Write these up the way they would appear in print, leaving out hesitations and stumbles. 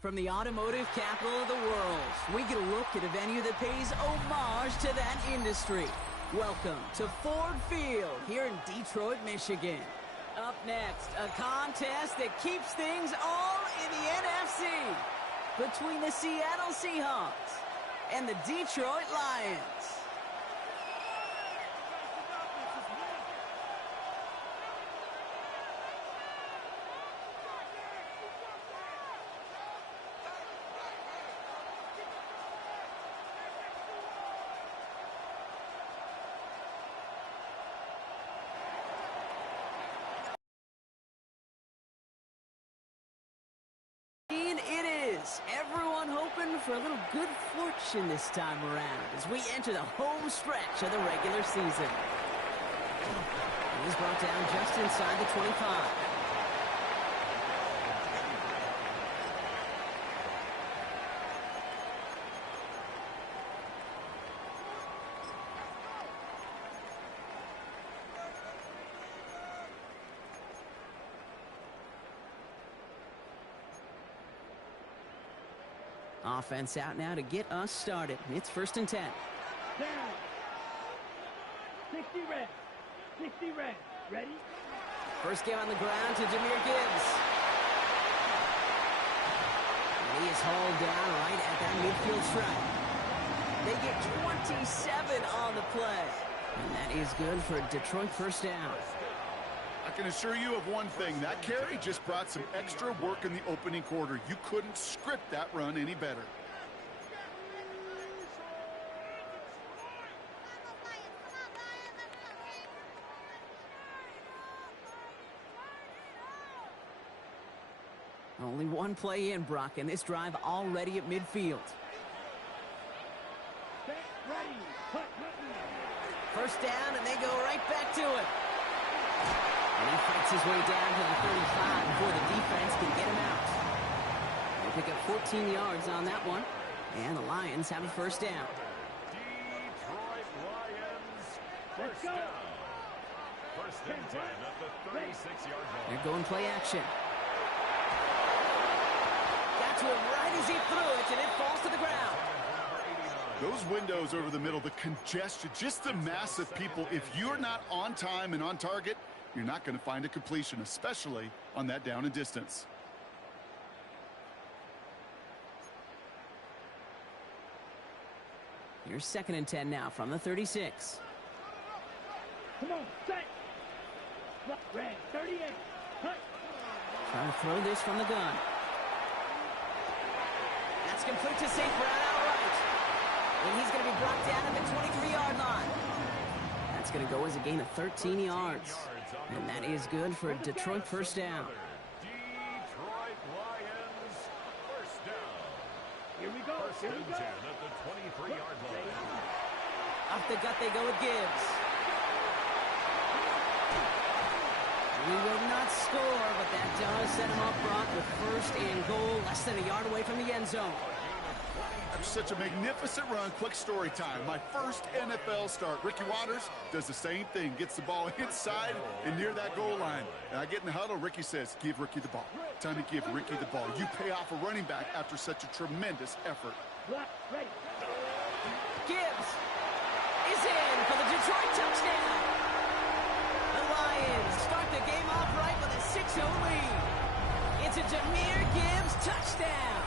From the automotive capital of the world, we get a look at a venue that pays homage to that industry. Welcome to Ford Field here in Detroit, Michigan. Up next, a contest that keeps things all in the NFC between the Seattle Seahawks and the Detroit Lions. Everyone hoping for a little good fortune this time around as we enter the home stretch of the regular season. He's brought down just inside the 25. Offense out now to get us started. It's 1st and 10. Down. 60 red. 60 red. Ready? First game on the ground to Jahmyr Gibbs. And he is hauled down right at that midfield stripe. They get 27 on the play. And that is good for a Detroit first down. I can assure you of one thing. That carry just brought some extra work in the opening quarter. You couldn't script that run any better. Only one play in, Brock, and this drive already at midfield. First down, and they go right back to it. And he fights his way down to the 35 before the defense can get him out. They pick up 14 yards on that one, and the Lions have a first down. Detroit Lions, first down. First and 10 at the 36-yard line. They're going play action. Got to him right as he threw it, and it falls to the ground. Those windows over the middle, the congestion, just the mass of people. If you're not on time and on target, you're not going to find a completion, especially on that down and distance. Here's 2nd and 10 now from the 36. Come on, set. Red, 38. Cut. Trying to throw this from the gun. That's complete to St. Brown outright. And he's going to be brought down at the 23-yard line. That's going to go as a gain of 13 yards. And that is good for a Detroit first down. Detroit Lions, first down. Here we go. First and 10 at the 23-yard line. Off the gut they go with Gibbs. We will not score, but that does set him up, Brock, with 1st and goal, less than a yard away from the end zone. After such a magnificent run, quick story time. My first NFL start. Ricky Watters does the same thing, gets the ball inside and near that goal line. And I get in the huddle, Ricky says, give Ricky the ball. Time to give Ricky the ball. You pay off a running back after such a tremendous effort. Gibbs is in for the Detroit touchdown. The Lions start the game off right with a 6-0 lead. It's a Jahmyr Gibbs touchdown.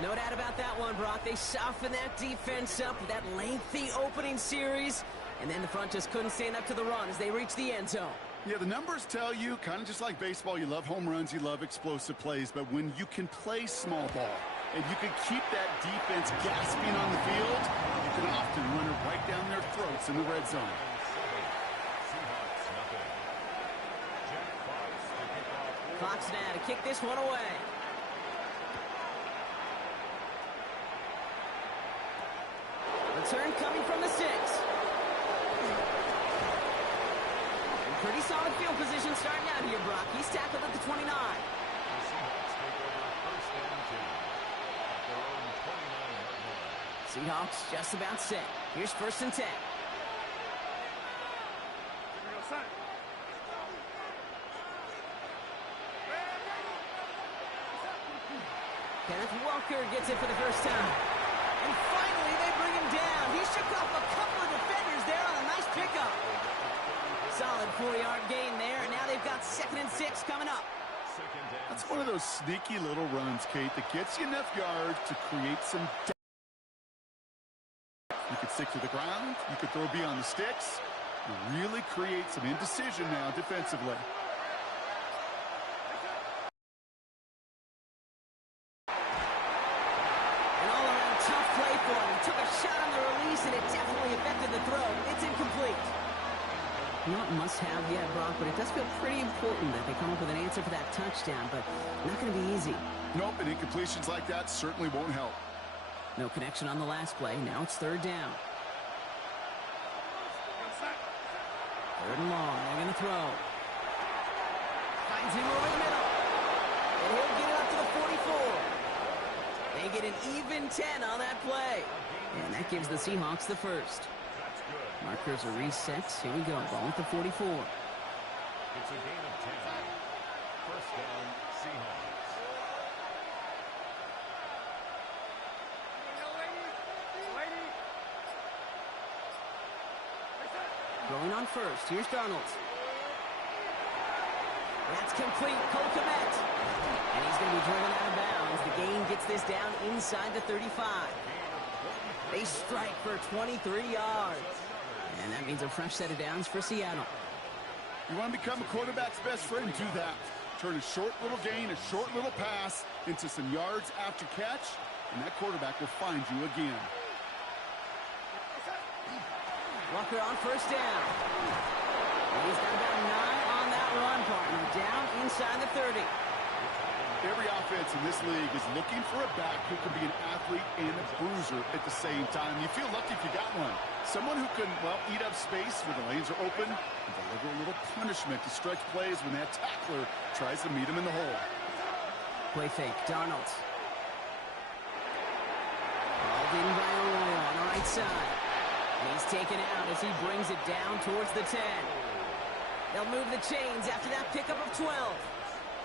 No doubt about that one, Brock. They softened that defense up with that lengthy opening series, and then the front just couldn't stand up to the run as they reached the end zone. Yeah, the numbers tell you, kind of just like baseball, you love home runs, you love explosive plays, but when you can play small ball and you can keep that defense gasping on the field, you can often run it right down their throats in the red zone. Fox now to kick this one away. Return coming from the 6. Pretty solid field position starting out here, Brock. He's tackled at the 29. The Seahawks take over first and 10 at their own 29-yard line. Seahawks just about set. Here's 1st and 10. Kenneth Walker gets it for the first time. And finally, they bring him down. He shook off a couple of defenders there on a nice pickup. Solid 4-yard gain there, and now they've got 2nd and 6 coming up. That's one of those sneaky little runs, Kate, that gets you enough yards to create some depth. You could stick to the ground. You could throw beyond the sticks. You really create some indecision now defensively. An all-around tough play for him. He took a shot on the release, and it definitely affected the throw. It's incomplete. Not must-have yet, Brock, but it does feel pretty important that they come up with an answer for that touchdown, but not going to be easy. Nope, and incompletions like that certainly won't help. No connection on the last play. Now it's 3rd down. 3rd and long. They're going to throw. Finds him over the middle. And he'll get it up to the 44. They get an even 10 on that play. And that gives the Seahawks the first. Markers are reset. Here we go. Ball at the 44. It's a gain of 10. First down, Seahawks. Going on first. Here's Darnold. That's complete. Cole Kmet. And he's going to be driven out of bounds. The gain gets this down inside the 35. They strike for 23 yards. And that means a fresh set of downs for Seattle. You want to become a quarterback's best friend? Do that. Turn a short little gain, a short little pass into some yards after catch, and that quarterback will find you again. Walker on first down. And he's got about 9 on that run, partner. Down inside the 30. Every offense in this league is looking for a back who can be an athlete and a bruiser at the same time. You feel lucky if you got one. Someone who can, well, eat up space when the lanes are open and deliver a little punishment to stretch plays when that tackler tries to meet him in the hole. Play fake. Darnold. Hauled in by Arroyo on the right side. He's taken out as he brings it down towards the 10. They'll move the chains after that pickup of 12.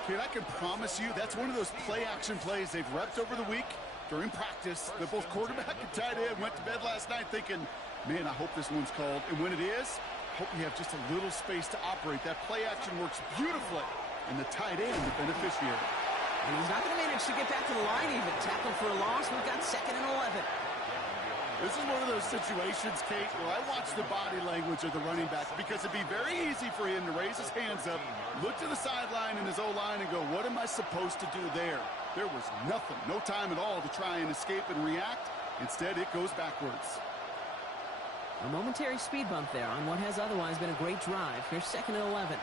Kid, I can promise you that's one of those play-action plays they've repped over the week during practice. That both quarterback and tight end went to bed last night thinking, man, I hope this one's called. And when it is, I hope you have just a little space to operate. That play-action works beautifully, and the tight end, the beneficiary. And he's not going to manage to get back to the line even. Tackled for a loss. We've got 2nd and 11. This is one of those situations, Kate, where I watch the body language of the running back because it'd be very easy for him to raise his hands up, look to the sideline in his O-line and go, what am I supposed to do there? There was nothing, no time at all to try and escape and react. Instead, it goes backwards. A momentary speed bump there on what has otherwise been a great drive. Here's 2nd and 11.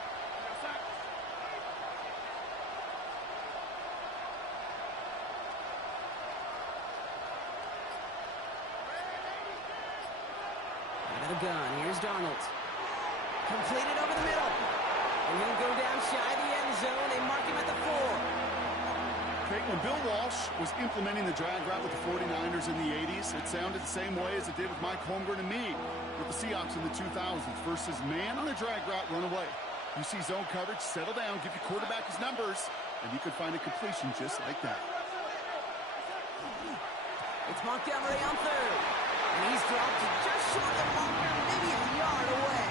Out of the gun. Here's Darnold. Completed over the middle. And he'll go down shy of the end zone. They mark him at the 4. Kate, when Bill Walsh was implementing the drag route with the 49ers in the 80s, it sounded the same way as it did with Mike Holmgren and me with the Seahawks in the 2000s versus man on a drag route, run away. You see zone coverage, settle down, give your quarterback his numbers, and you could find a completion just like that. It's Montgomery on 3rd. And he's dropped just short of Walker, maybe a yard away.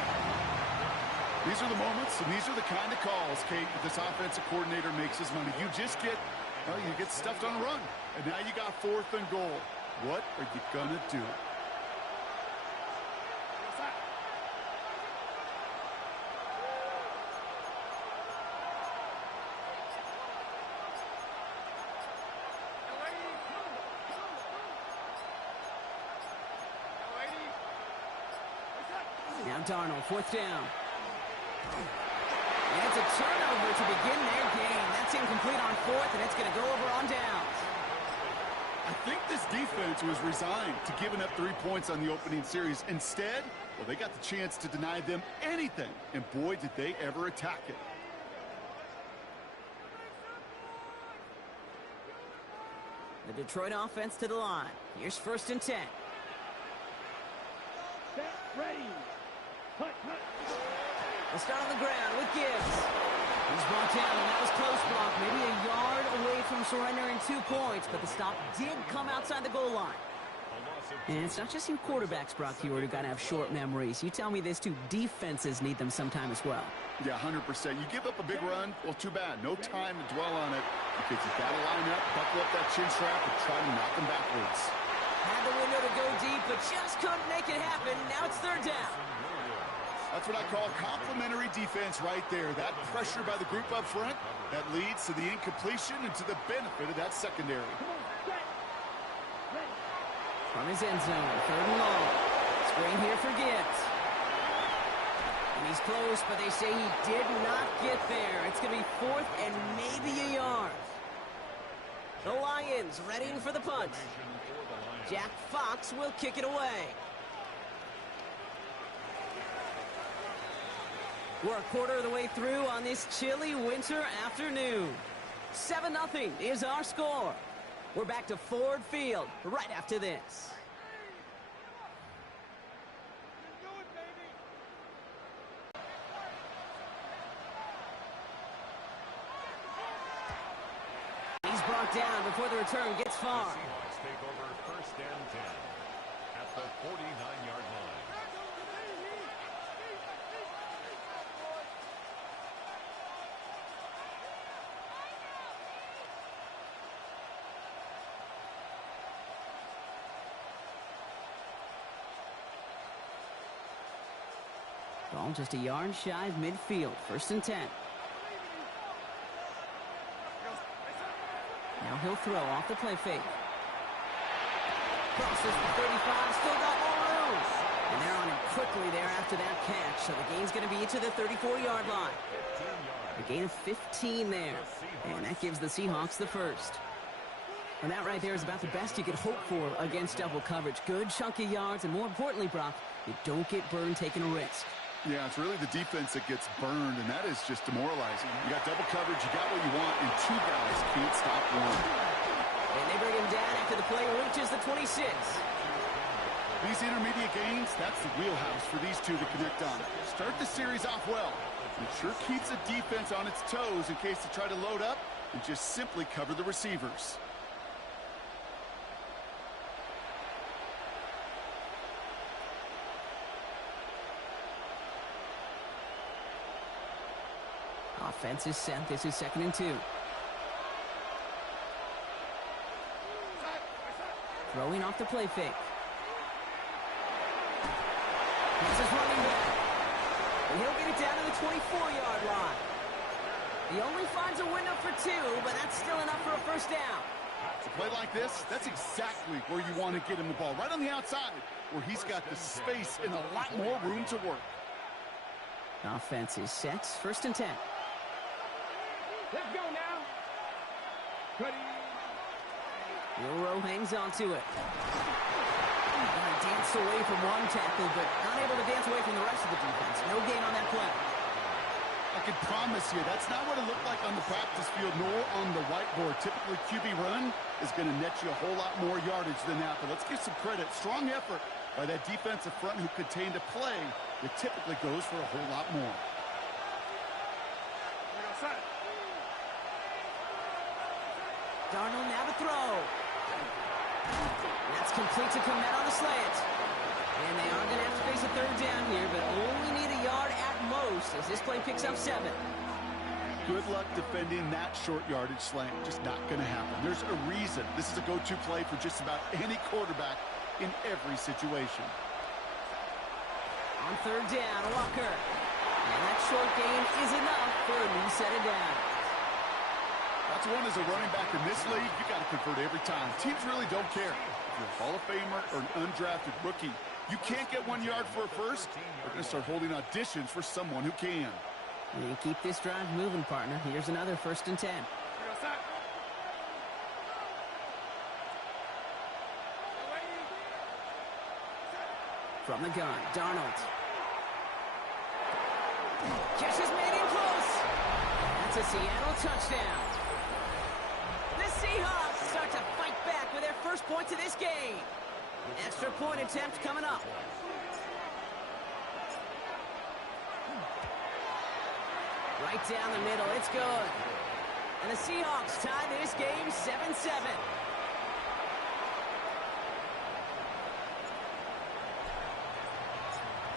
These are the moments, and these are the kind of calls, Kate, that this offensive coordinator makes his money. You just get, well, you get stuffed on a run, and now you got 4th and goal. What are you going to do? Now Darnold, 4th down. And it's a turnover to begin their game. That's incomplete on 4th, and it's going to go over on downs. I think this defense was resigned to giving up 3 points on the opening series. Instead, well, they got the chance to deny them anything, and boy, did they ever attack it. The Detroit offense to the line. Here's 1st and 10. Set, ready. Cut, cut. They'll start on the ground with Gibbs. He's brought down, and that was close block, maybe a yard away from from surrendering 2 points, but the stop did come outside the goal line. And it's not just you quarterbacks, Brock Hewitt, who got to have short memories. You tell me this too, defenses need them sometime as well. Yeah, 100%. You give up a big run, well, too bad. No time to dwell on it because you've got to line up, buckle up that chin strap, and try to knock them backwards. Had the window to go deep, but just couldn't make it happen. Now it's third down. That's what I call complimentary defense right there. That pressure by the group up front, that leads to the incompletion and to the benefit of that secondary. From his end zone, third and long. Screen here for Gibbs. And he's close, but they say he did not get there. It's going to be fourth and maybe a yard. The Lions readying for the punt. Jack Fox will kick it away. We're a quarter of the way through on this chilly winter afternoon. 7-0 is our score. We're back to Ford Field right after this. He's brought down before the return gets far. Seahawks take over first and 10 at the 49-yard line. Ball just a yard shy of midfield. First and 10. Now he'll throw off the play fake. Crosses the 35. Still got more room. And they're on him quickly there after that catch. So the gain's going to be to the 34-yard line. A gain of 15 there. And that gives the Seahawks the first. And that right there is about the best you could hope for against double coverage. Good chunky yards. And more importantly, Brock, you don't get burned taking a risk. Yeah, it's really the defense that gets burned, and that is just demoralizing. You got double coverage, you got what you want, and 2 guys can't stop one. And they bring him down after the play reaches the 26. These intermediate gains, that's the wheelhouse for these two to connect on. Start the series off well. It sure keeps the defense on its toes in case they try to load up and just simply cover the receivers. Offense is set. This is 2nd and 2. Throwing off the play fake. This is running back. And he'll get it down to the 24-yard line. He only finds a window for 2, but that's still enough for a first down. To play like this, that's exactly where you want to get him the ball. Right on the outside, where he's got the space and a lot more room to work. Offense is set. First and 10. Let's go now. Ready. Milrow hangs on to it. He danced away from one tackle, but not able to dance away from the rest of the defense. No gain on that play. I can promise you, that's not what it looked like on the practice field nor on the whiteboard. Typically, QB run is going to net you a whole lot more yardage than that. But let's give some credit. Strong effort by that defensive front who contained a play that typically goes for a whole lot more. Darnold now to throw. That's complete to Komet on the slant. And they are going to have to face a third down here, but only need a yard at most as this play picks up 7. Good luck defending that short yardage slant. Just not going to happen. There's a reason this is a go-to play for just about any quarterback in every situation. On third down, Walker. And that short gain is enough for a new set of downs. That's one as a running back in this league, you got to convert every time. Teams really don't care. If you're a Hall of Famer or an undrafted rookie, you can't get 1 yard for a first. They're going to start holding auditions for someone who can. And keep this drive moving, partner. Here's another first and 10. From the gun, Darnold. Catch is made in close. That's a Seattle touchdown. The Seahawks start to fight back with their first points of this game. Extra point attempt coming up. Right down the middle, it's good. And the Seahawks tie this game 7-7.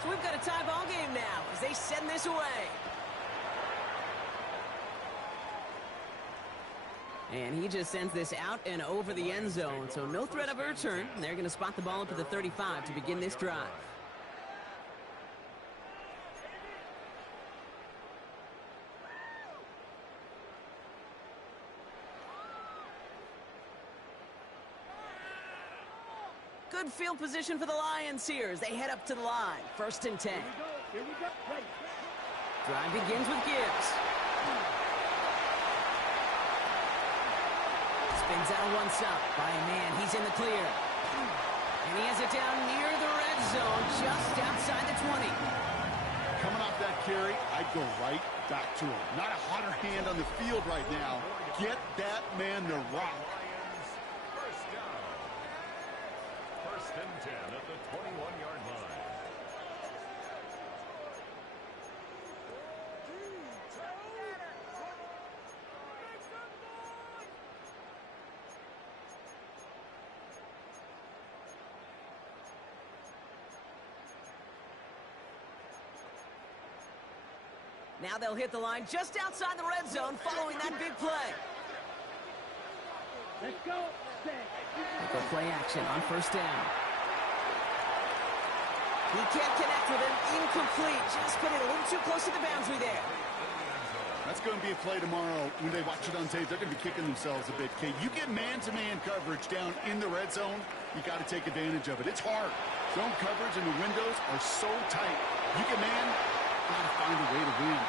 So we've got a tie ball game now as they send this away. And he just sends this out and over the end zone, so no threat of a return. They're going to spot the ball up at the 35 to begin this drive. Good field position for the Lions here as they head up to the line. 1st and 10. Here we go. Wait. Drive begins with Gibbs. Spins out of one stop by a man. He's in the clear. And he has it down near the red zone, just outside the 20. Coming off that carry, I'd go right back to him. Not a hotter hand on the field right now. Get that man to rock. First down. 1st and 10 at the 21-yard line. Now they'll hit the line just outside the red zone following that big play. Let's go. Go play action on 1st down. He can't connect with him. Incomplete. Just put it a little too close to the boundary there. That's going to be a play tomorrow. When they watch it on tape, they're going to be kicking themselves a bit. Kate, you get man-to-man coverage down in the red zone, you got to take advantage of it. It's hard. Zone coverage and the windows are so tight. You get man, got to find a way to win.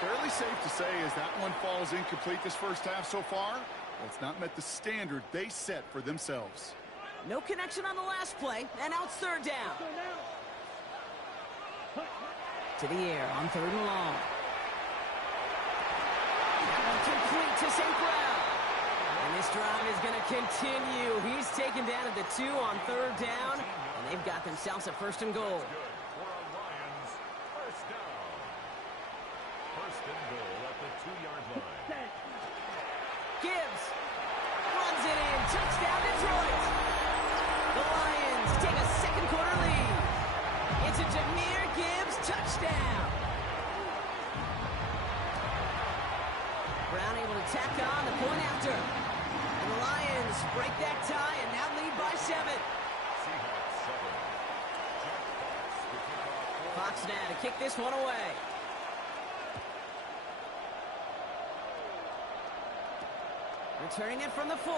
Fairly safe to say as that one falls incomplete this first half so far, well, it's not met the standard they set for themselves. No connection on the last play, and now it's 3rd down. To the air on 3rd and long. Complete to St. Brown. And this drive is going to continue. He's taken down at the 2 on 3rd down, and they've got themselves a 1st and goal. For a Lions first down. 1st and goal at the 2-yard line. Gibbs runs it in. Touchdown, Detroit. The Lions take a 2nd quarter lead. It's a Jahmyr Gibbs touchdown. Brown able to tack on the point after. And the Lions break that tie and now lead by 7. Seahawks 7. Jack Fox now to kick this one away. Returning it from the 4.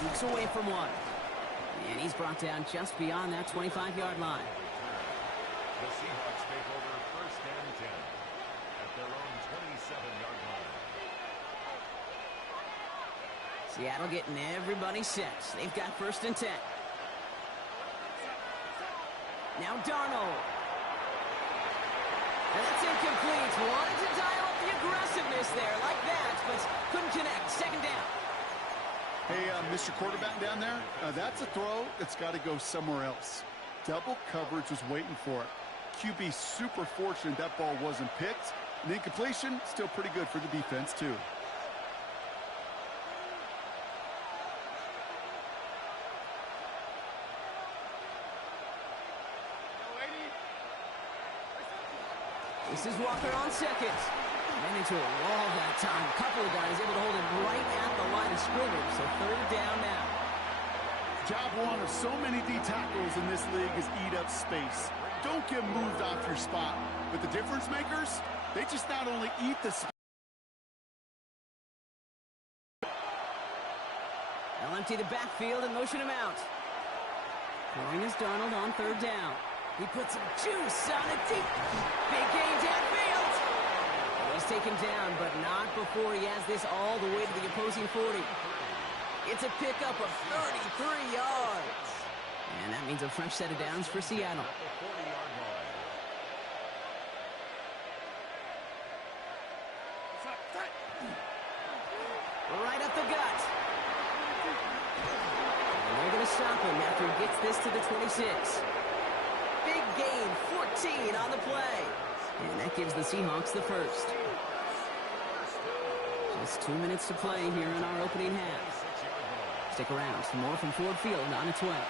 Jukes away from one. And he's brought down just beyond that 25-yard line. The Seahawks take over 1st and 10 at their own 27-yard line. Seattle getting everybody set. They've got 1st and 10. Now Darnold. And that's incomplete. Wanted to dial up the aggressiveness there like that, but couldn't connect. 2nd down. Hey, Mr. Quarterback down there, that's a throw that's got to go somewhere else. Double coverage was waiting for it. QB super fortunate that ball wasn't picked. And incompletion, still pretty good for the defense, too. This is Walker on 2nd. Ran into a wall that time. A couple of guys able to hold him right at the line of scrimmage. So 3rd down now. Job one of so many D tackles in this league is eat up space. Don't get moved off your spot. But the difference makers, they just not only eat the space. They'll empty the backfield and motion him out. Throwing is Darnold on 3rd down. He puts some juice on it deep. Big gain downfield. He's taken down, but not before he has this all the way to the opposing 40. It's a pickup of 33 yards. And that means a fresh set of downs for Seattle. Right up the gut. And they're going to stop him after he gets this to the 26. Big gain, 14 on the play. And that gives the Seahawks the 1st. Just 2 minutes to play here in our opening half. Stick around. Some more from Ford Field on its way.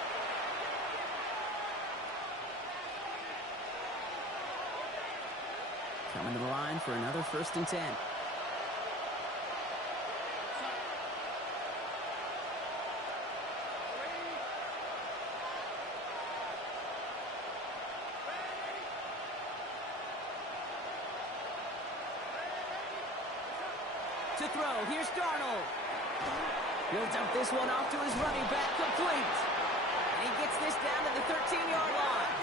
Coming to the line for another 1st and 10. To throw, here's Darnold. He'll dump this one off to his running back, complete. And he gets this down to the 13-yard line.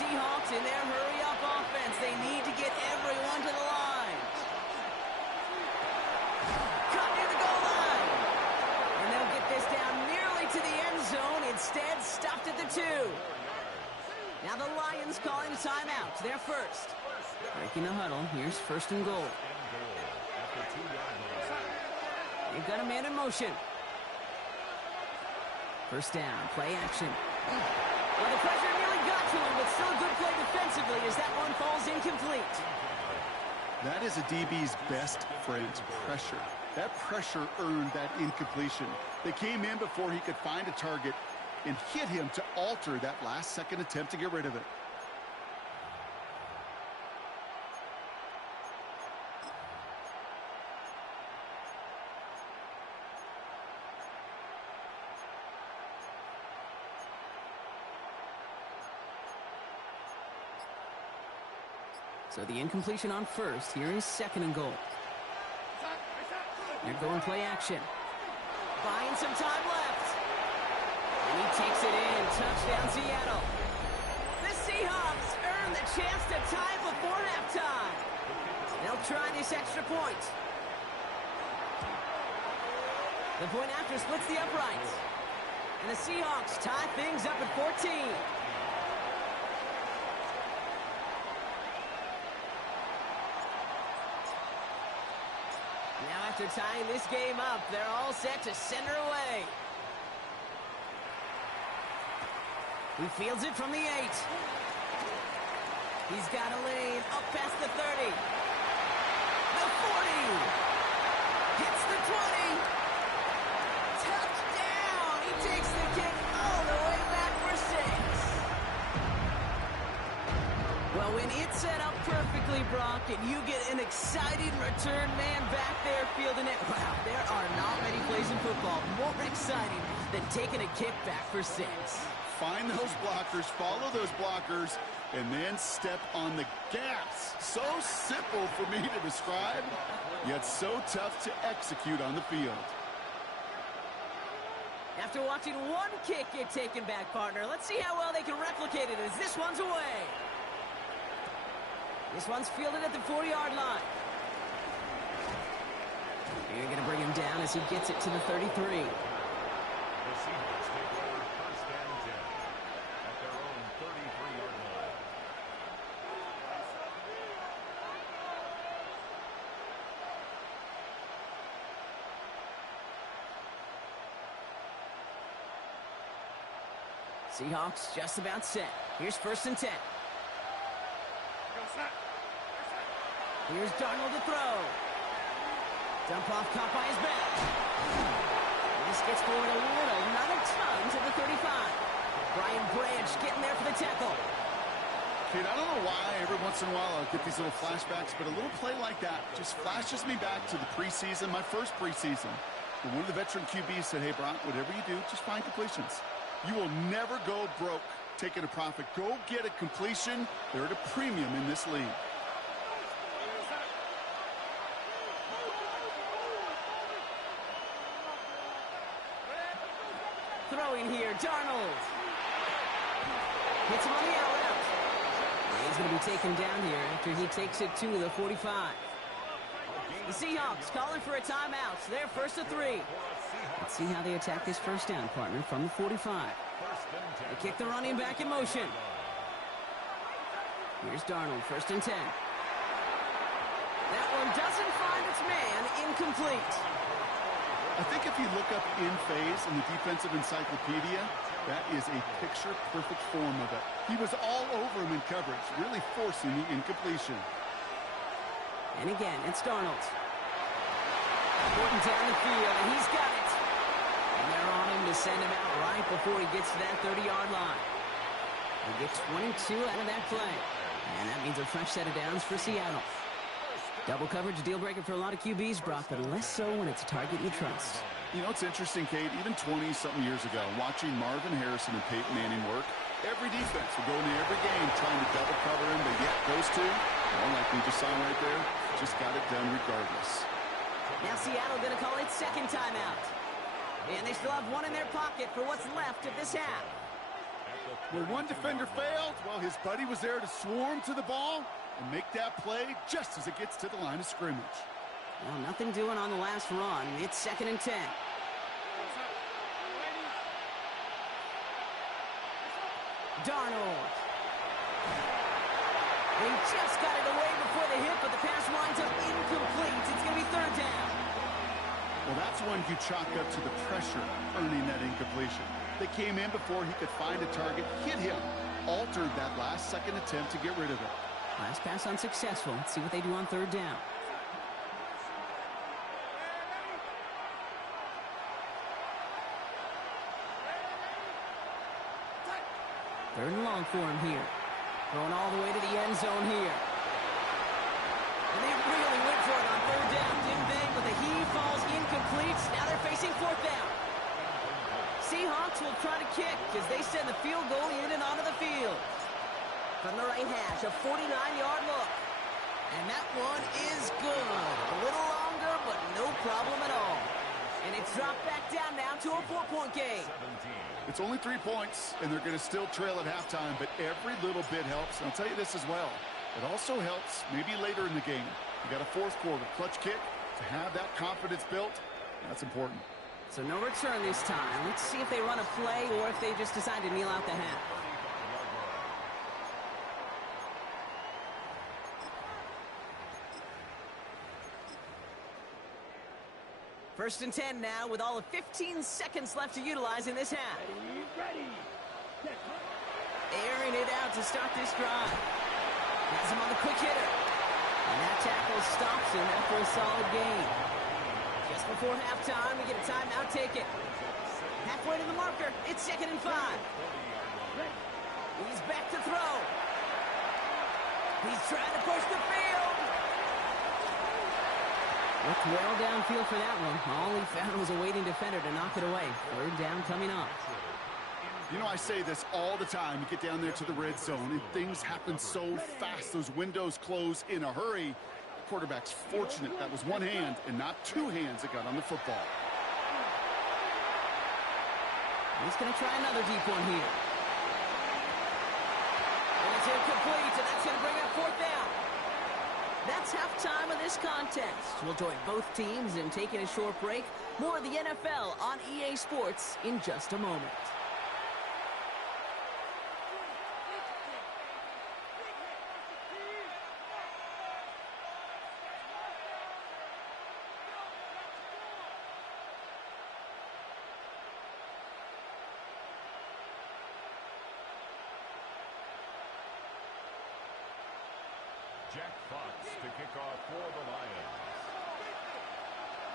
Seahawks in their hurry-up offense. They need to get everyone to the line. Cut near the goal line. And they'll get this down nearly to the end zone. Instead, stopped at the 2. Now the Lions calling a timeout. They're first. Breaking the huddle. Here's 1st and goal. They've got a man in motion. 1st down, play action. Well, the pressure nearly got to him, but still a good play defensively as that one falls incomplete. That is a DB's best friend, pressure. That pressure earned that incompletion. They came in before he could find a target and hit him to alter that last-second attempt to get rid of it. So the incompletion on 1st. Here is 2nd and goal. They're going play action. Buying some time left. And he takes it in. Touchdown, Seattle. The Seahawks earn the chance to tie before halftime. They'll try this extra point. The point after splits the uprights. And the Seahawks tie things up at 14. Now after tying this game up, they're all set to send her away. He fields it from the 8. He's got a lane up past the 30. The 40. Hits the 20. Touchdown. He takes the kick all the way back for 6. Well, when it's set up perfectly, Brock, and you get an exciting return man back there fielding it, wow, there are not many plays in football more exciting than taking a kick back for 6. Find those blockers, follow those blockers, and then step on the gas. So simple for me to describe, yet so tough to execute on the field. After watching one kick get taken back, partner, let's see how well they can replicate it as this one's away. This one's fielded at the 40-yard line. You're going to bring him down as he gets it to the 33. The Seahawks take over 1st and 10 at their own 33-yard line. Seahawks just about set. Here's 1st and 10. Here's Darnold to throw. Dump off, caught by his back. This gets forward a little, not a ton, to the 35. Brian Branch getting there for the tackle. Kid, I don't know why every once in a while I'll get these little flashbacks, but a little play like that just flashes me back to the preseason, my first preseason. And one of the veteran QBs said, hey, Brock, whatever you do, just find completions. You will never go broke taking a profit. Go get a completion. They're at a premium in this league. Throwing here, Darnold. Hits him on the out route. He's going to be taken down here after he takes it to the 45. The Seahawks calling for a timeout. They're 1st and 3. Let's see how they attack this 1st down, partner, from the 45. They kick the running back in motion. Here's Darnold, 1st and 10. That one doesn't find its man, incomplete. I think if you look up in phase in the defensive encyclopedia, that is a picture-perfect form of it. He was all over him in coverage, really forcing the incompletion. And again, it's Darnold. Working down the field, and he's got it. And they're on him to send him out right before he gets to that 30-yard line. He gets 22 out of that play. And that means a fresh set of downs for Seattle. Double coverage, deal breaker for a lot of QBs, Brock, but less so when it's a target you trust. You know, it's interesting, Kate, even 20-something years ago, watching Marvin Harrison and Peyton Manning work, every defense would go into every game trying to double cover him, but yet those two, well, like we just saw right there, just got it done regardless. Now Seattle going to call its second timeout. And they still have one in their pocket for what's left of this half. When one defender failed, well, his buddy was there to swarm to the ball and make that play just as it gets to the line of scrimmage. Well, nothing doing on the last run. It's 2nd and 10. Darnold. They just got it away before the hit, but the pass winds up incomplete. It's going to be 3rd down. Well, that's one you chalk up to the pressure earning that incompletion. They came in before he could find a target, hit him, altered that last-second attempt to get rid of it. Last pass unsuccessful. Let's see what they do on 3rd down. Third and long for him here. Going all the way to the end zone here. And they really went for it on 3rd down, didn't they? But the heave falls incomplete. Now they're facing 4th down. Seahawks will try to kick as they send the field goal in and onto the field. From the right hash, a 49-yard look. And that one is good. A little longer, but no problem at all. And it's dropped back down now to a 4-point game. It's only 3 points, and they're going to still trail at halftime, but every little bit helps. And I'll tell you this as well. It also helps maybe later in the game. You got a 4th quarter clutch kick to have that confidence built. That's important. So no return this time. Let's see if they run a play or if they just decide to kneel out the half. First and 10 now with all of 15 seconds left to utilize in this half. Airing it out to start this drive. Has him on the quick hitter. And that tackle stops him after a solid gain. Just before halftime, we get a timeout taken. Halfway to the marker, it's 2nd and 5. He's back to throw. He's trying to push the field. Looked well downfield for that one. All he found was a waiting defender to knock it away. 3rd down coming up. You know, I say this all the time. You get down there to the red zone, and things happen so fast. Those windows close in a hurry. The quarterback's fortunate that was one hand and not 2 hands that got on the football. He's going to try another deep one here. And it's incomplete, and that's going to bring up 4th down. That's halftime of this contest. We'll join both teams in taking a short break. More of the NFL on EA Sports in just a moment. Jack Fox to kick off for the Lions.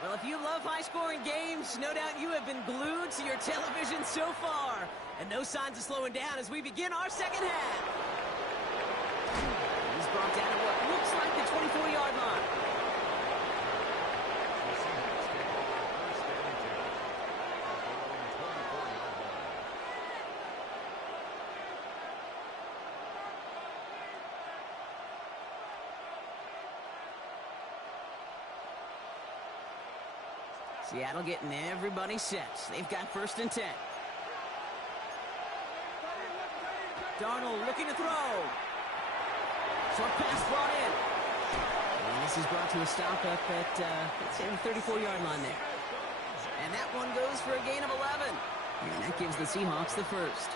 Well, if you love high-scoring games, no doubt you have been glued to your television so far. And no signs of slowing down as we begin our second half. He's brought down at what looks like the 24-yard line. The Seahawks take over first and 10 at their own 24-yard line. Seattle getting everybody set. They've got 1st and 10. Darnold looking to throw. Short pass brought in. And this is brought to a stop up at, let's say, the 34-yard line there. And that one goes for a gain of 11. And that gives the Seahawks the 1st.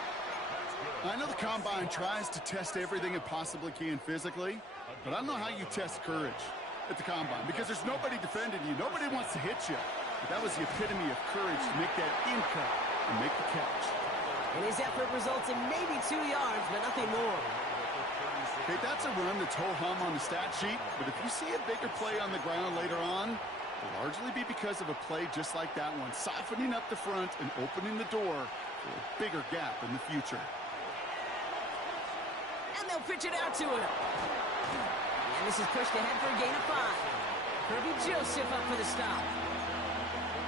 I know the Combine tries to test everything it possibly can physically, but I don't know how you test courage at the Combine because there's nobody defending you. Nobody wants to hit you. But that was the epitome of courage to make that in cut and make the catch. And his effort results in maybe 2 yards, but nothing more. Okay, that's a run that's ho-hum on the stat sheet, but if you see a bigger play on the ground later on, a largely be because of a play just like that one, softening up the front and opening the door for a bigger gap in the future. And they'll pitch it out to him. And this is pushed ahead for a gain of 5. Kirby Joseph up for the stop.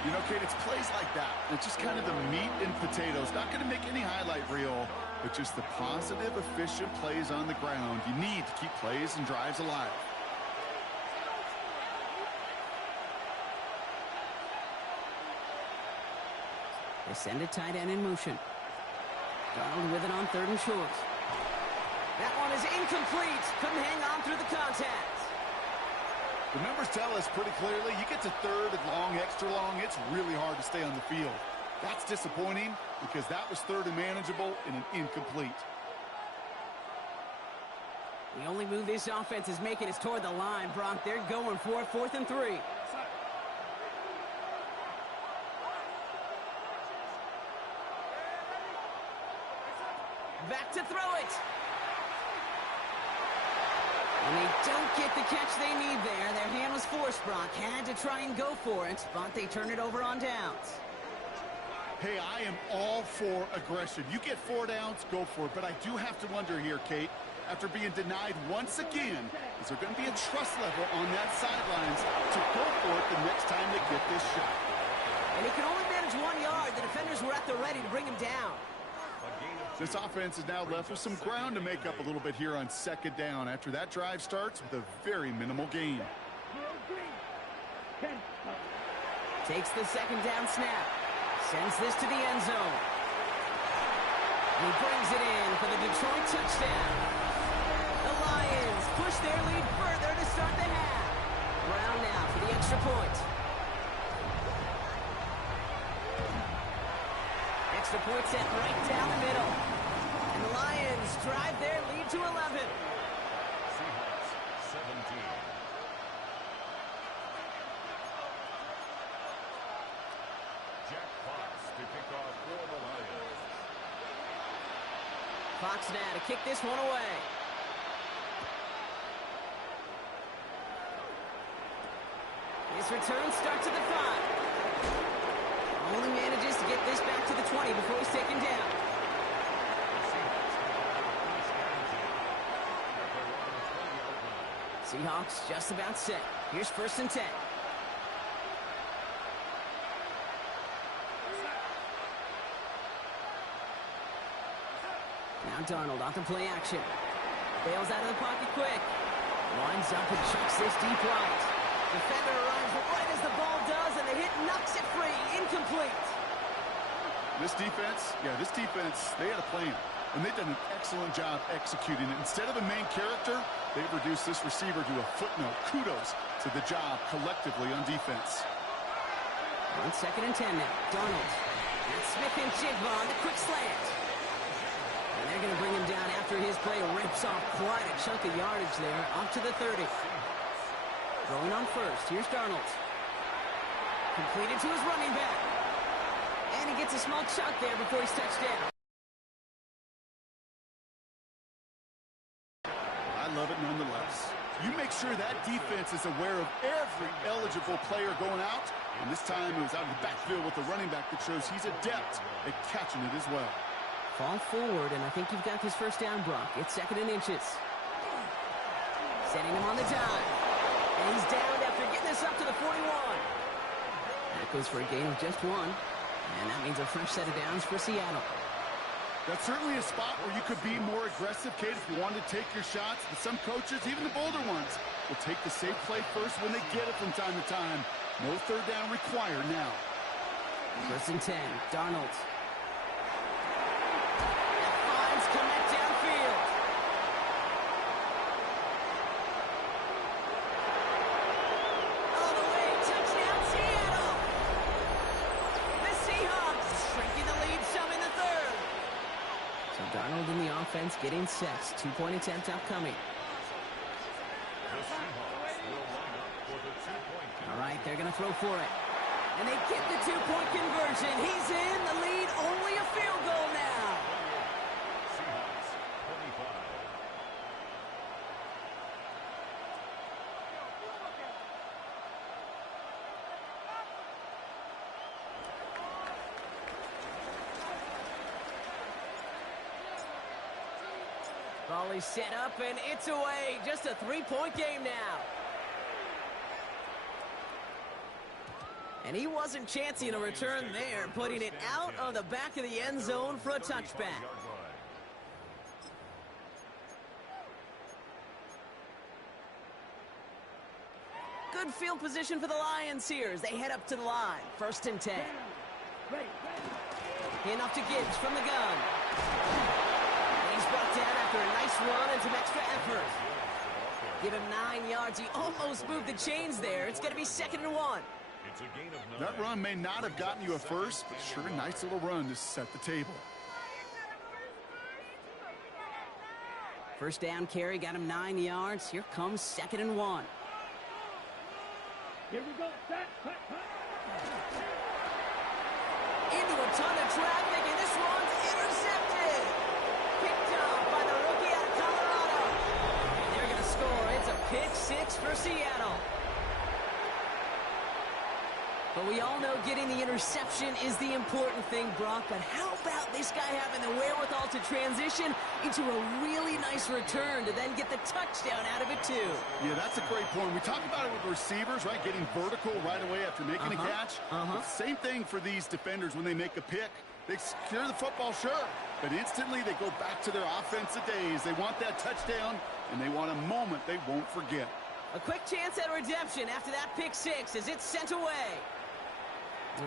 You know, Kate, it's plays like that. It's just kind of the meat and potatoes. Not going to make any highlight reel, but just the positive, efficient plays on the ground. You need to keep plays and drives alive. They send a tight end in motion. Donald with it on 3rd and short. That one is incomplete. Couldn't hang on through the contact. The numbers tell us pretty clearly, you get to 3rd and long, extra long, it's really hard to stay on the field. That's disappointing because that was 3rd and manageable and an incomplete. The only move this offense is making is toward the line, Brock. They're going for it, 4th and 3. Back to throw it. And they don't get the catch they need there. Their hand was forced, Brock. Had to try and go for it, but they turn it over on downs. Hey, I am all for aggression. You get 4 downs, go for it. But I do have to wonder here, Kate, after being denied once again, is there going to be a trust level on that sidelines to go for it the next time they get this shot? And he can only manage 1 yard. The defenders were at the ready to bring him down. This offense is now left with some ground to make up a little bit here on 2nd down after that drive starts with a very minimal gain. Takes the 2nd down snap. Sends this to the end zone. And he brings it in for the Detroit touchdown. The Lions push their lead further to start the half. Brown now for the extra point. Extra point set right down the middle. And the Lions drive their lead to 11. Seahawks 17. Jack Fox to kick off for the Lions. Fox now to kick this one away. His return starts at the 5. Only manages to get this back to the 20 before he's taken down. Seahawks just about set. Here's 1st and 10. Now Darnold off the play action. Bails out of the pocket quick. Winds up and chucks this deep right. Defender arrives right as the ball does, and the hit knocks it free. Incomplete. This defense, they had a plan, and they've done an excellent job executing it. Instead of a main character, they've reduced this receiver to a footnote. Kudos to the job collectively on defense. On 2nd and 10 now. Darnold. That's Smith and Jigba on the quick slant. And they're going to bring him down after his play rips off quite a chunk of yardage there. Up to the 30. Going on 1st. Here's Darnold. Completed to his running back. And he gets a small chunk there before he's touched down. I love it nonetheless. You make sure that defense is aware of every eligible player going out. And this time it was out of the backfield with the running back that shows he's adept at catching it as well. Fall forward, and I think you've got this 1st down, Brock. It's 2nd and inches. Setting him on the dive. And he's down after getting this up to the 41. That goes for a gain of just 1. And that means a fresh set of downs for Seattle. That's certainly a spot where you could be more aggressive, Kate, if you wanted to take your shots. But some coaches, even the bolder ones, will take the safe play first when they get it from time to time. No 3rd down required now. 1st and 10. Darnold. That finds Kmet downfield. All the way. Touchdown, Seattle. The Seahawks shrinking the lead some in the 3rd. So Darnold in the offense getting set. 2-point attempt upcoming. The Seahawks will line up for the 2-point All right, they're going to throw for it. And they get the 2-point conversion. He's in the lead. Only a field goal now. Seahawks 25. Ball is set up, and it's away. Just a three-point game now. And he wasn't chancing a return there, putting it out on the back of the end zone for a touchback. Good field position for the Lions here as they head up to the line. 1st and 10. Handoff to Gibbs from the gun. And he's brought down after a nice run and some extra effort. Give him 9 yards. He almost moved the chains there. It's going to be 2nd and 1. It's a gain of 9. That run may not have gotten you a first, but sure a nice little run to set the table. First down carry got him 9 yards. Here comes 2nd and 1. Here we go. Set. Into a ton of traffic, and this one's intercepted. Picked up by the rookie out of Colorado. And they're going to score. It's a pick 6 for Seattle. But we all know getting the interception is the important thing, Brock. But how about this guy having the wherewithal to transition into a really nice return to then get the touchdown out of it, too? Yeah, that's a great point. We talk about it with receivers, right? Getting vertical right away after making a catch. Same thing for these defenders when they make a pick. They secure the football, sure. But instantly they go back to their offensive days. They want that touchdown, and they want a moment they won't forget. A quick chance at redemption after that pick 6 as it's sent away.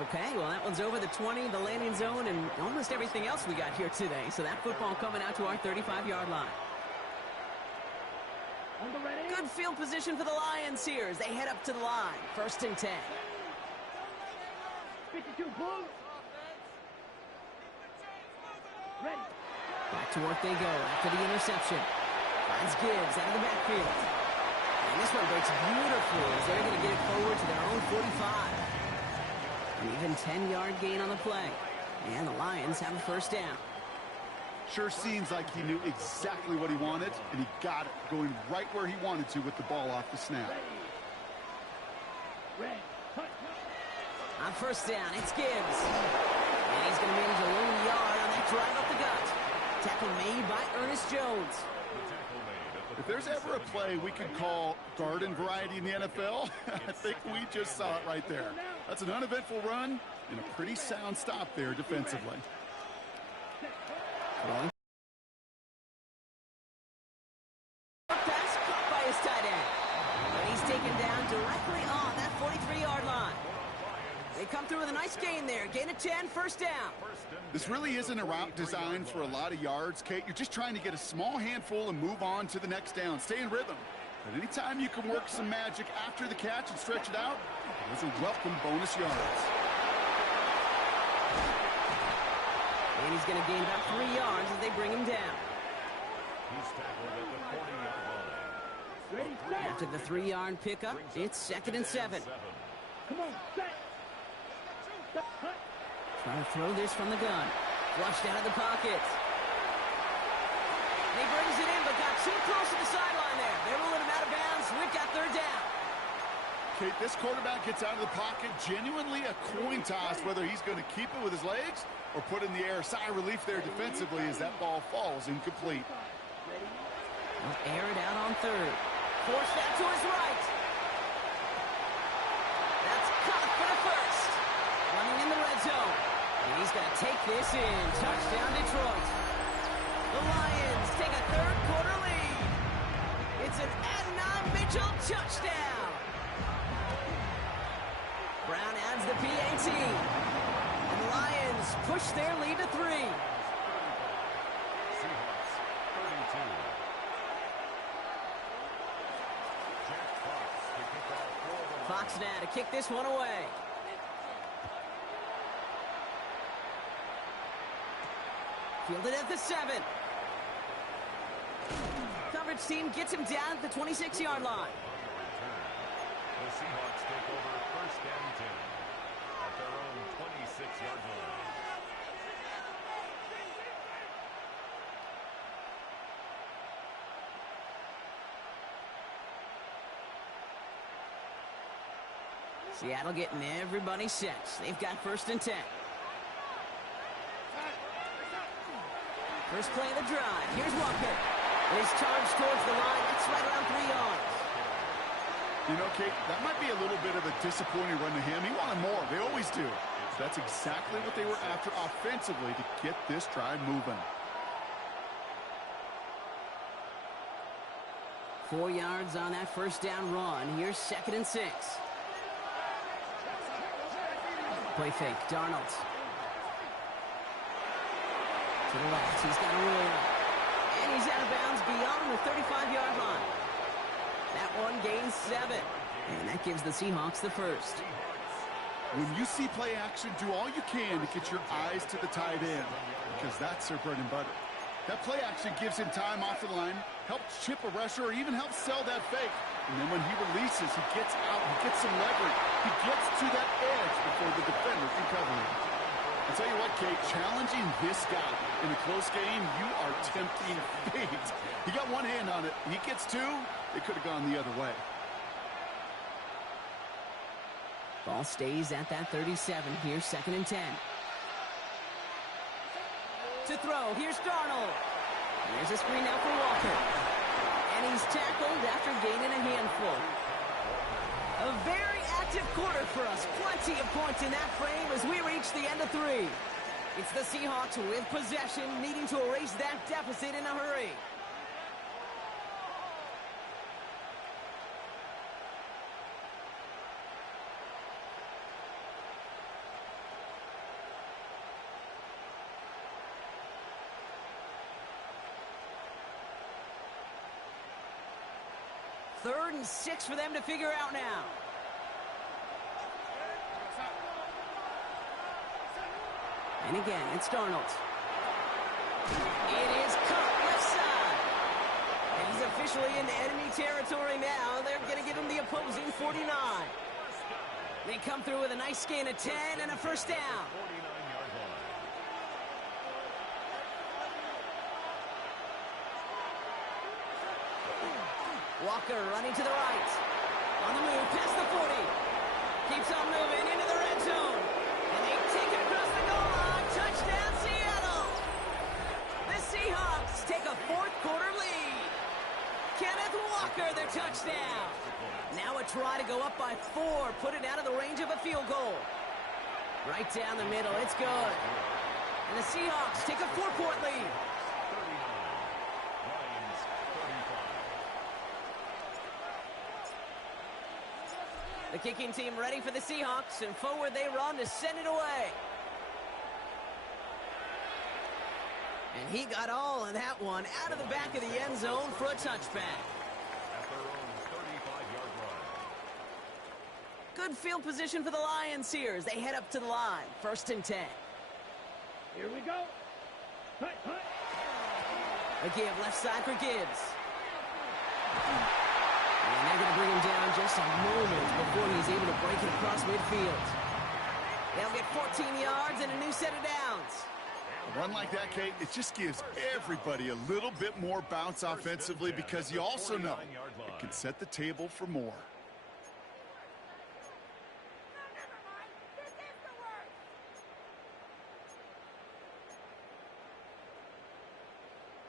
Okay, well, that one's over the 20, the landing zone, and almost everything else we got here today. So that football coming out to our 35-yard line. Good field position for the Lions here as they head up to the line. 1st and 10. 52 Bulls. Ready. Back to work they go after the interception. Finds Gibbs out of the backfield. And this one breaks beautifully as they're going to get it forward to their own 45. An even 10-yard gain on the play. And the Lions have a first down. Sure seems like he knew exactly what he wanted, and he got it, going right where he wanted to with the ball off the snap. On first down, it's Gibbs. And he's going to manage a lone yard on that drive up the gut. Tackle made by Ernest Jones. If there's ever a play we can call garden variety in the NFL, I think we just saw it right there. That's an uneventful run and a pretty sound stop there defensively. Pass caught by his tight end. And he's taken down directly on that 43-yard line. They come through with a nice gain there. Gain of 10, first down. This really isn't a route designed for a lot of yards, Kate. You're just trying to get a small handful and move on to the next down. Stay in rhythm. But anytime you can work some magic after the catch and stretch it out, those are welcome bonus yards. And he's going to gain about 3 yards as they bring him down. He's tackled at the 40-yard line. After the 3-yard pickup, it's 2nd and 7. Come on, set. Trying to throw this from the gun. Flushed out of the pocket. And he brings it in, but got too close to the sideline there. They're ruling him out of bounds. We've got 3rd down. Kate, this quarterback gets out of the pocket, genuinely a coin toss whether he's going to keep it with his legs or put in the air. Sigh of relief there defensively as that ball falls incomplete. He'll air it out on 3rd. Force that to his right. That's caught for the first. Running in the red zone. And he's going to take this in. Touchdown, Detroit. The Lions take a 3rd quarter lead. It's an Adnan Mitchell touchdown. Brown adds the PAT. And the Lions push their lead to 3. Seahawks 32. Jack Fox to kick off for the Fox now to kick this one away. Fielded at the 7. Coverage team gets him down at the 26-yard line. The Seahawks take over 1st and 10 at their own 26-yard line. Seattle getting everybody set. They've got 1st and 10. First play of the drive. Here's Walker. His charge towards the line, that's right around 3 yards. You know, Kate, that might be a little bit of a disappointing run to him. He wanted more. They always do. That's exactly what they were after offensively to get this drive moving. 4 yards on that first down run. Here's 2nd and 6. Play fake, Darnold. To the left, he's got a roll. And he's out of bounds beyond the 35-yard line. That one gains 7. And that gives the Seahawks the first. When you see play action, do all you can to get your eyes to the tight end, because that's their bread and butter. That play action gives him time off the line, helps chip a rusher, or even helps sell that fake. And then when he releases, he gets out, he gets some leverage. He gets to that edge before the defender can cover him. I'll tell you what, Kate, challenging this guy in a close game, you are tempting fate. He got one hand on it. He gets two, it could have gone the other way. Ball stays at that 37. Here's 2nd and 10. To throw, here's Darnold. Here's a screen now for Walker. And he's tackled after gaining a handful. A very active quarter for us. Plenty of points in that frame as we reach the end of 3. It's the Seahawks with possession, needing to erase that deficit in a hurry. Third and 6 for them to figure out now. And again, it's Darnold. It is caught left side. And he's officially in enemy territory now. They're going to give him the opposing 49. They come through with a nice gain of 10 and a first down. Walker running to the right. On the move, past the 40. Keeps on moving into the red zone. And they take it across the goal line. Touchdown, Seattle. The Seahawks take a 4th quarter lead. Kenneth Walker, their touchdown. Now a try to go up by 4. Put it out of the range of a field goal. Right down the middle. It's good. And the Seahawks take a 4-point lead. The kicking team ready for the Seahawks, and forward they run to send it away. And he got all of that one out of the back of the end zone for a touchback. At their own 35-yard line. Good field position for the Lions here as they head up to the line. 1st and 10. Here we go. Hut, hut. A give left side for Gibbs. And they're going to bring him down just a moment before he's able to break it across midfield. They'll get 14 yards and a new set of downs. A run like that, Kate, it just gives everybody a little bit more bounce offensively because you also know it can set the table for more.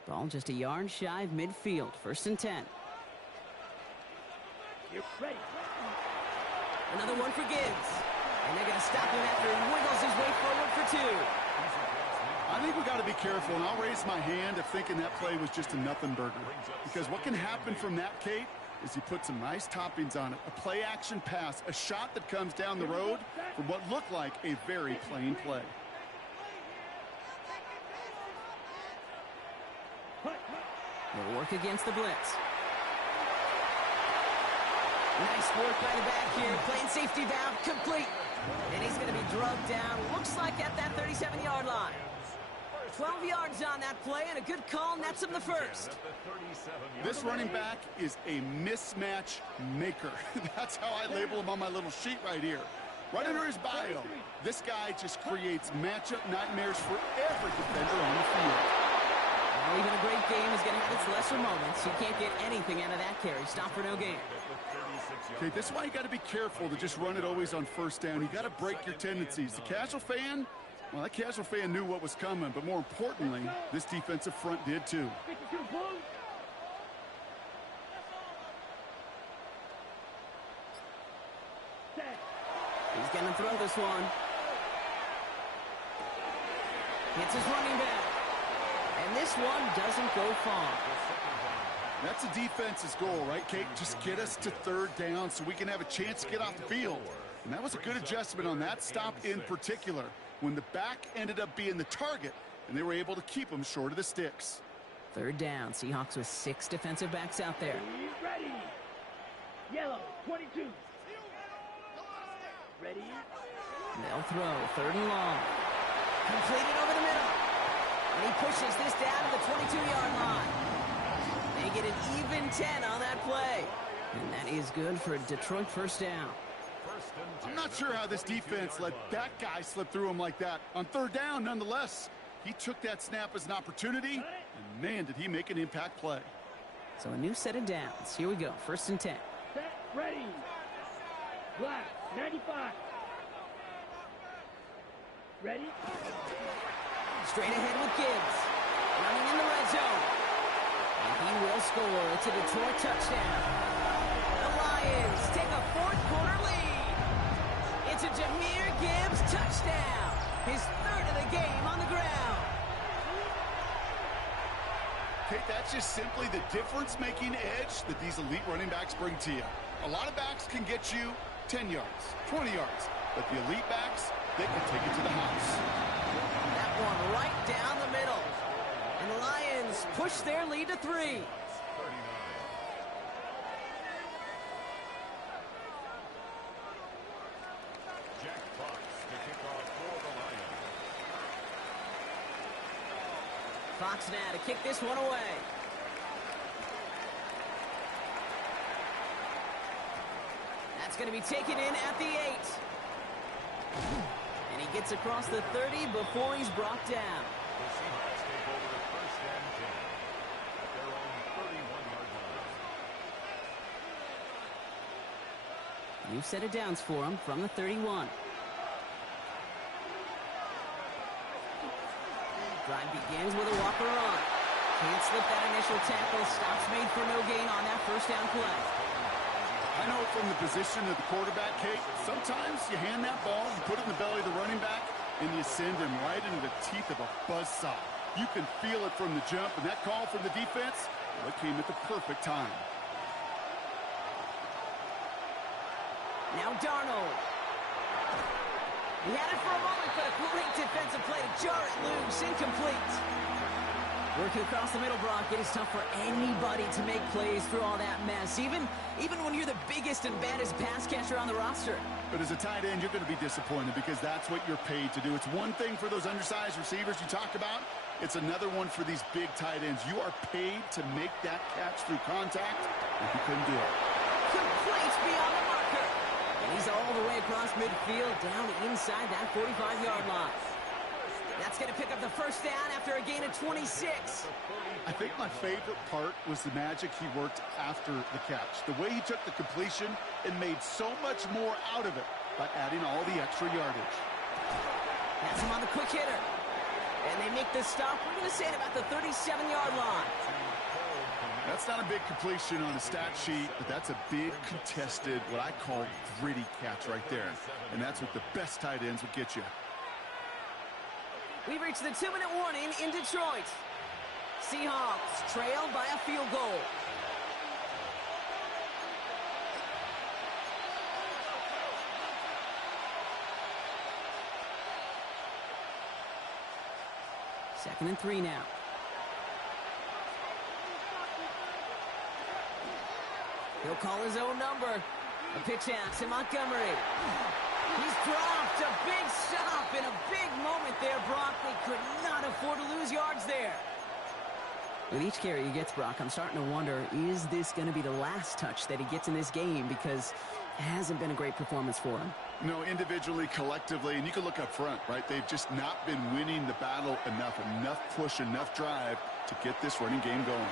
Ball just a yard shy of midfield. 1st and 10. You're ready. Another one for Gibbs. And they're going to stop him after he wiggles his way forward for 2. I think we got to be careful, and I'll raise my hand if thinking that play was just a nothing burger. Because what can happen from that, Kate, is you put some nice toppings on it. A play-action pass, a shot that comes down the road from what looked like a very plain play. They'll work against the blitz. Nice work by the back here. Playing safety valve complete. And he's going to be drugged down. Looks like at that 37-yard line. 12 yards on that play, and a good call nets him the first. This running back is a mismatch maker. That's how I label him on my little sheet right here. Right under his bio, this guy just creates matchup nightmares for every defender on the field. Well, even a great game is going to have its lesser moments. You can't get anything out of that carry. Stop for no gain. Okay, this is why you got to be careful to just run it always on 1st down. You got to break your tendencies. The casual fan, well, that casual fan knew what was coming, but more importantly, this defensive front did too. gonna throw this one. Hits his running back. And this one doesn't go far. That's a defense's goal, right, Kate? Just get us to third down so we can have a chance to get off the field. And that was a good adjustment on that stop in particular, when the back ended up being the target, and they were able to keep him short of the sticks. Third down. Seahawks with 6 defensive backs out there. He's ready. Yellow, 22. Ready? They'll throw. Third and long. Completed over the middle. And he pushes this down to the 22-yard line. They get an even 10 on that play. And that is good for a Detroit first down. I'm not sure how this defense let that guy slip through him like that. On third down, nonetheless, he took that snap as an opportunity, and man, did he make an impact play. So a new set of downs. Here we go. First and 10. Set, ready. Black, 95. Ready? Straight ahead with Gibbs. Running in the red zone. And he will score. It's a Detroit touchdown. The Lions take a fourth-quarter lead. It's a Jahmyr Gibbs touchdown. His third of the game on the ground. Kate, that's just simply the difference-making edge that these elite running backs bring to you. A lot of backs can get you 10 yards, 20 yards, but the elite backs, they can take it to the house. That one right down the middle. And the Lions push their lead to 3. Jack Fox to kick off for the Lions. Fox now to kick this one away. That's going to be taken in at the 8. And he gets across the 30 before he's brought down. The Seahawks take over the first and 10 at their own 31-yard line. New set of downs for him from the 31. Drive begins with a walker on. Can't slip that initial tackle. Stops made for no gain on that first down play. I know from the position of the quarterback, Kate, sometimes you hand that ball, you put it in the belly of the running back, and you send him right into the teeth of a buzzsaw. You can feel it from the jump, and that call from the defense, well, it came at the perfect time. Now Darnold. He had it for a moment, but a great defensive play to jar it loose. Incomplete. Working across the middle, Brock, it is tough for anybody to make plays through all that mess, even when you're the biggest and baddest pass catcher on the roster. But as a tight end, you're going to be disappointed because that's what you're paid to do. It's one thing for those undersized receivers you talk about. It's another one for these big tight ends. You are paid to make that catch through contact, and he couldn't do it. Complete beyond the marker. And he's all the way across midfield, down inside that 45-yard line. That's going to pick up the first down after a gain of 26. I think my favorite part was the magic he worked after the catch. The way he took the completion and made so much more out of it by adding all the extra yardage. That's him on the quick hitter. And they make this stop, we're going to say, at about the 37-yard line. That's not a big completion on a stat sheet, but that's a big contested, what I call gritty catch right there. And that's what the best tight ends would get you. We've reached the 2-minute warning in Detroit. Seahawks trail by a field goal. Second and 3 now. He'll call his own number. A pitch out to Montgomery. He's dropped a big stop in a big moment there, Brock. They could not afford to lose yards there. With each carry he gets, Brock, I'm starting to wonder, is this going to be the last touch that he gets in this game? Because it hasn't been a great performance for him. No, individually, collectively, and you can look up front, right? They've just not been winning the battle enough push, enough drive to get this running game going.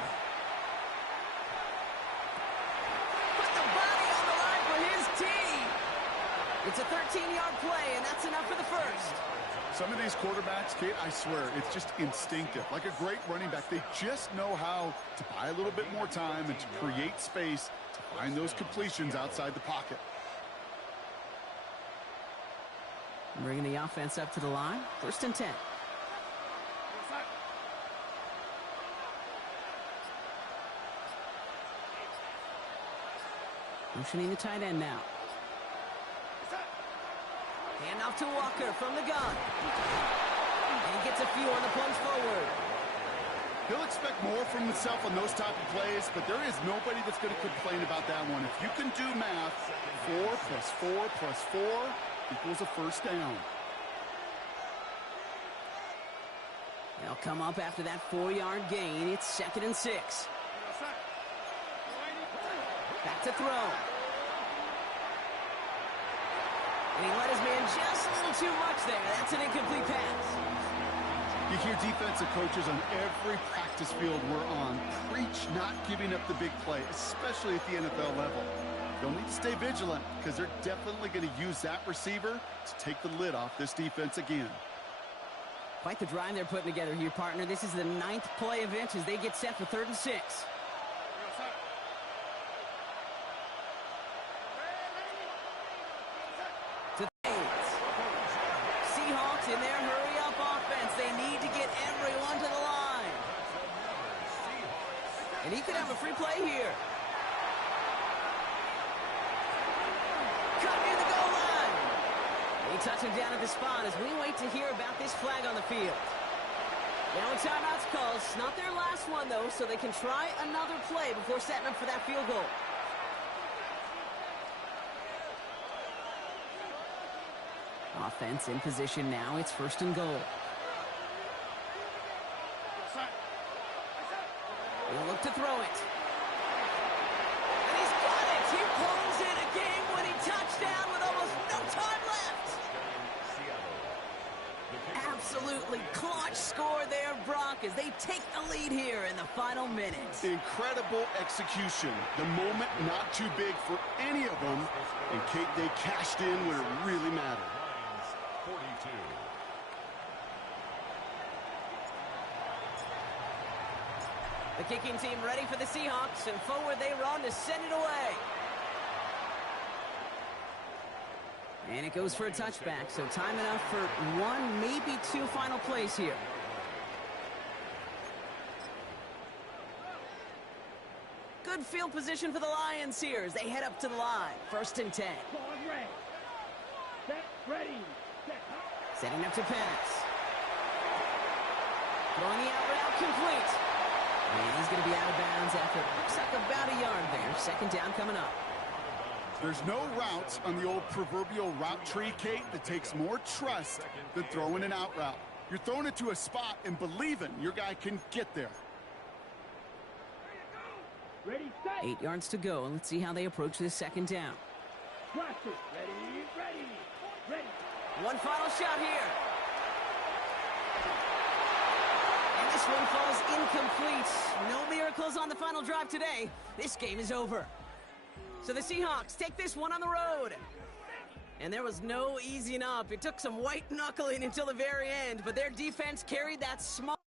Put the body on the line for his team. It's a 13-yard play, and that's enough for the first. Some of these quarterbacks, Kate, I swear, it's just instinctive. Like a great running back, they just know how to buy a little bit more time and to create space to find those completions outside the pocket. Bringing the offense up to the line. 1st and 10. Motioning the tight end now. Hand off to Walker from the gun. And he gets a few on the plunge forward. He'll expect more from himself on those type of plays, but there is nobody that's going to complain about that one. If you can do math, 4 plus 4 plus 4 equals a 1st down. They'll come up after that 4-yard gain. It's 2nd and 6. Back to throw. And he let his man just a little too much there. That's an incomplete pass. You hear defensive coaches on every practice field we're on preach not giving up the big play, especially at the NFL level. They'll need to stay vigilant because they're definitely going to use that receiver to take the lid off this defense again. Quite the drive they're putting together here, partner. This is the 9th play of inch as they get set for 3rd and 6. To Haynes. Seahawks in their hurry-up offense. They need to get everyone to the line. And he could have a free play here. Cut near the goal line. They touch him down at the spot as we wait to hear about this flag on the field. Now a timeout's called. It's not their last one, though, so they can try another play before setting up for that field goal. Offense in position now. It's 1st and goal. He'll look to throw it. And he's got it! He pulls in a game-winning touchdown with almost no time left! Absolutely clutch score there, Brock, as they take the lead here in the final minutes. Incredible execution. The moment not too big for any of them, and Kate, they cashed in when it really mattered. 42. The kicking team ready for the Seahawks, and forward they run to send it away. And it goes for a touchback, so time enough for 1, maybe 2 final plays here. Good field position for the Lions here as they head up to the line. 1st and 10. Set, ready. Set. Setting up to pass. Throwing the out route complete. And he's going to be out of bounds after it looks like about a yard there. 2nd down coming up. There's no routes on the old proverbial route tree, Kate, that takes more trust than throwing an out route. You're throwing it to a spot and believing your guy can get there. Ready, set. 8 yards to go. Let's see how they approach this 2nd down. Watch it. Ready, ready, ready. One final shot here. And this one falls incomplete. No miracles on the final drive today. This game is over. So the Seahawks take this one on the road. And there was no easing up. It took some white knuckling until the very end, but their defense carried that small